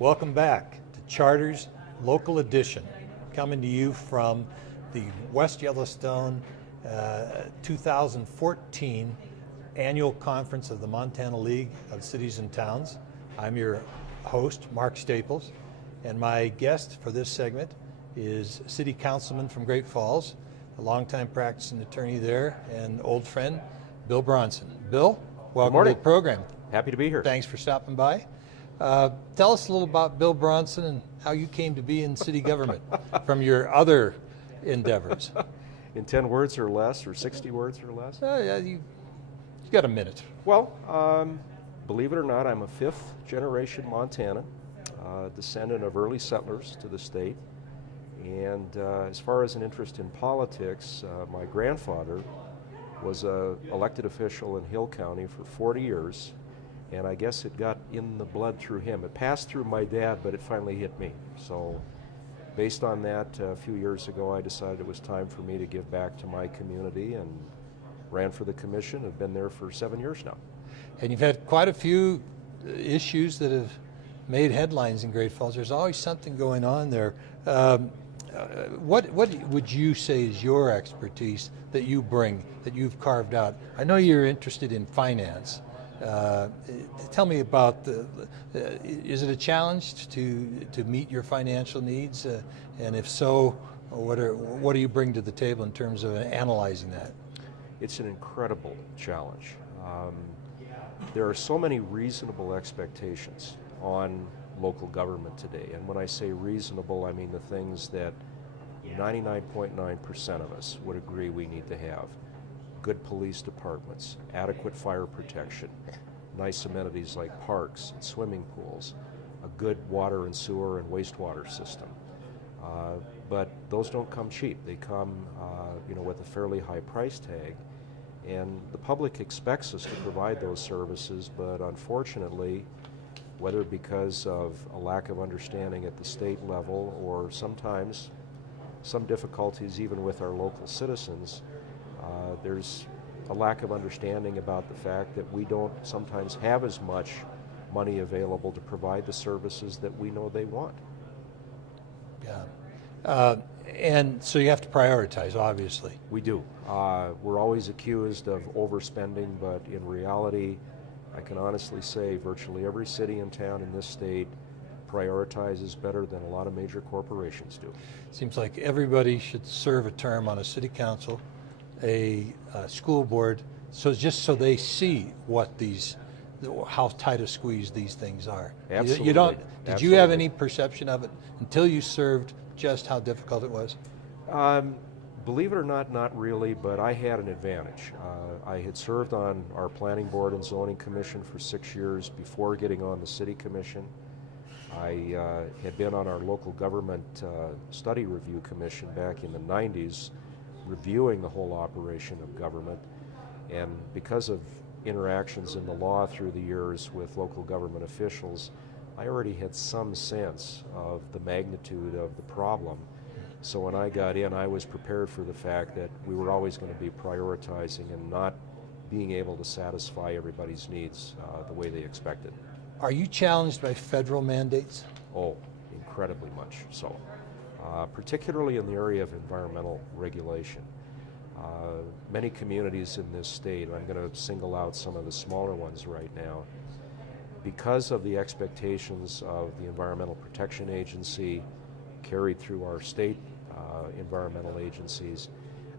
Welcome back to Charter's Local Edition, coming to you from the West Yellowstone 2014 Annual Conference of the Montana League of Cities and Towns. I'm your host, Mark Staples, and my guest for this segment is City Councilman from Great Falls, a longtime practicing attorney there, and old friend, Bill Bronson. Bill, welcome to the program. Happy to be here. Thanks for stopping by. Tell us a little about Bill Bronson and how you came to be in city government from your other endeavors. In 10 words or less, or 60 words or less? Yeah, you got a minute. Well, believe it or not, I'm a fifth generation Montanan, descendant of early settlers to the state. And as far as an interest in politics, my grandfather was an elected official in Hill County for 40 years. And I guess it got in the blood through him. It passed through my dad, but it finally hit me. So based on that, a few years ago, I decided it was time for me to give back to my community and ran for the commission. I've been there for 7 years now. And you've had quite a few issues that have made headlines in Great Falls. There's always something going on there. What would you say is your expertise that you bring, that you've carved out? I know you're interested in finance. Tell me about is it a challenge to meet your financial needs? And if so, what do you bring to the table in terms of analyzing that? It's an incredible challenge. There are so many reasonable expectations on local government today. And when I say reasonable, I mean the things that 99.9% of us would agree we need to have. Good police departments, adequate fire protection, nice amenities like parks and swimming pools, a good water and sewer and wastewater system. But those don't come cheap. They come with a fairly high price tag. And the public expects us to provide those services, but unfortunately, whether because of a lack of understanding at the state level or sometimes some difficulties even with our local citizens, there's a lack of understanding about the fact that we don't sometimes have as much money available to provide the services that we know they want. Yeah. And so you have to prioritize, obviously. We do. We're always accused of overspending, but in reality, I can honestly say virtually every city and town in this state prioritizes better than a lot of major corporations do. Seems like everybody should serve a term on a city council, a school board, so just so they see how tight a squeeze these things are. Absolutely. You don't. Did Absolutely. you have any perception of it until you served? Just how difficult it was? Believe it or not, not really, but I had an advantage. I had served on our Planning Board and Zoning Commission for 6 years before getting on the City Commission. I had been on our Local Government Study Review Commission back in the 90s, reviewing the whole operation of government. And because of interactions in the law through the years with local government officials, I already had some sense of the magnitude of the problem. So when I got in, I was prepared for the fact that we were always going to be prioritizing and not being able to satisfy everybody's needs the way they expected. Are you challenged by federal mandates? Oh, incredibly much so. Particularly in the area of environmental regulation. Many communities in this state, I'm going to single out some of the smaller ones right now, because of the expectations of the Environmental Protection Agency carried through our state environmental agencies,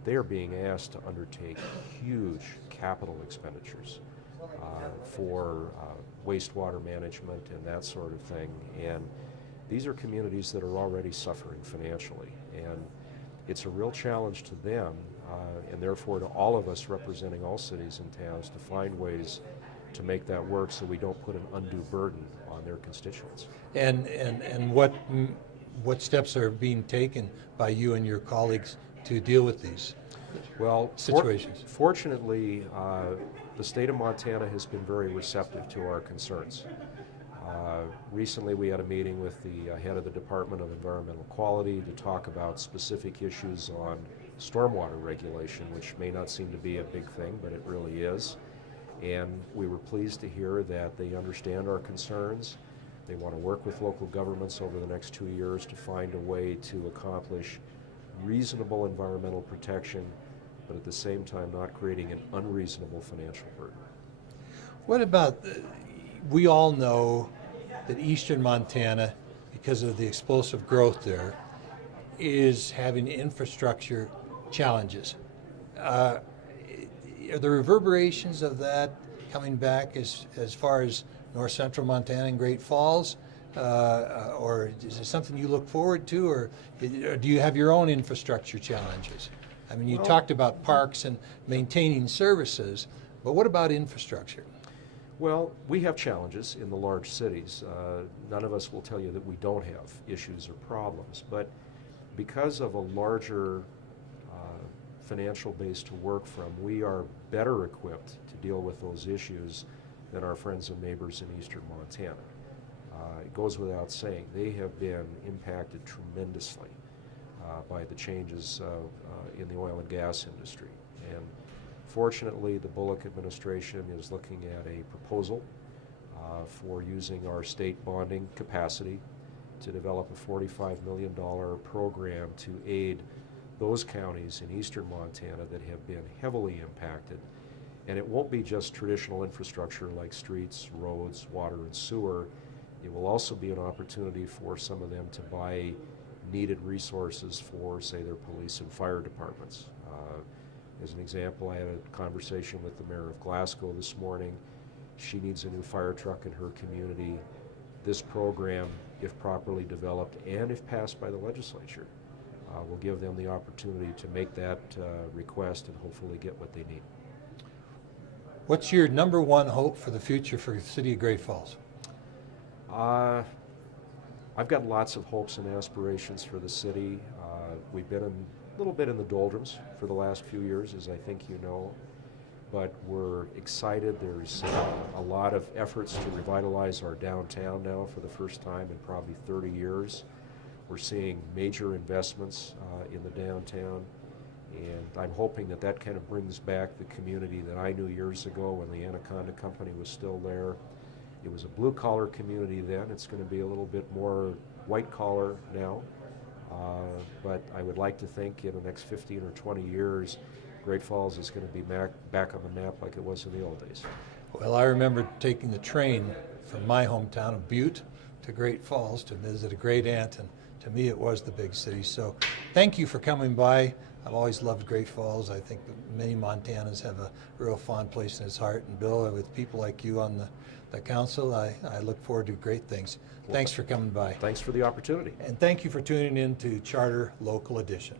they are being asked to undertake huge capital expenditures for wastewater management and that sort of thing. And these are communities that are already suffering financially. And it's a real challenge to them, and therefore to all of us representing all cities and towns, to find ways to make that work so we don't put an undue burden on their constituents. And what steps are being taken by you and your colleagues to deal with these situations? Fortunately, the state of Montana has been very receptive to our concerns. Recently we had a meeting with the head of the Department of Environmental Quality to talk about specific issues on stormwater regulation, which may not seem to be a big thing, but it really is. And we were pleased to hear that they understand our concerns. They want to work with local governments over the next 2 years to find a way to accomplish reasonable environmental protection, but at the same time not creating an unreasonable financial burden. What about, we all know that eastern Montana, because of the explosive growth there, is having infrastructure challenges. Are the reverberations of that coming back as far as north central Montana and Great Falls? Or is it something you look forward to, or do you have your own infrastructure challenges? I mean, you talked about parks and maintaining services, but what about infrastructure? Well, we have challenges in the large cities. None of us will tell you that we don't have issues or problems, but because of a larger financial base to work from, we are better equipped to deal with those issues than our friends and neighbors in eastern Montana. It goes without saying, they have been impacted tremendously by the changes in the oil and gas industry. And fortunately, the Bullock administration is looking at a proposal for using our state bonding capacity to develop a $45 million program to aid those counties in eastern Montana that have been heavily impacted. And it won't be just traditional infrastructure like streets, roads, water, and sewer. It will also be an opportunity for some of them to buy needed resources for, say, their police and fire departments. As an example, I had a conversation with the mayor of Glasgow this morning. She needs a new fire truck in her community. This program, if properly developed and if passed by the legislature, will give them the opportunity to make that request and hopefully get what they need. What's your number one hope for the future for the city of Great Falls? I've got lots of hopes and aspirations for the city. We've been a little bit in the doldrums for the last few years, as I think you know, but we're excited. There's a lot of efforts to revitalize our downtown now for the first time in probably 30 years. We're seeing major investments in the downtown, and I'm hoping that that kind of brings back the community that I knew years ago when the Anaconda Company was still there. It was a blue-collar community then. It's going to be a little bit more white-collar now. But I would like to think in the next 15 or 20 years, Great Falls is going to be back on the map like it was in the old days. Well, I remember taking the train from my hometown of Butte to Great Falls to visit a great aunt, and to me it was the big city. So thank you for coming by. I've always loved Great Falls. I think that many Montanans have a real fond place in his heart. And Bill, with people like you on the council, I look forward to great things. Well, thanks for coming by. Thanks for the opportunity. And thank you for tuning in to Charter Local Edition.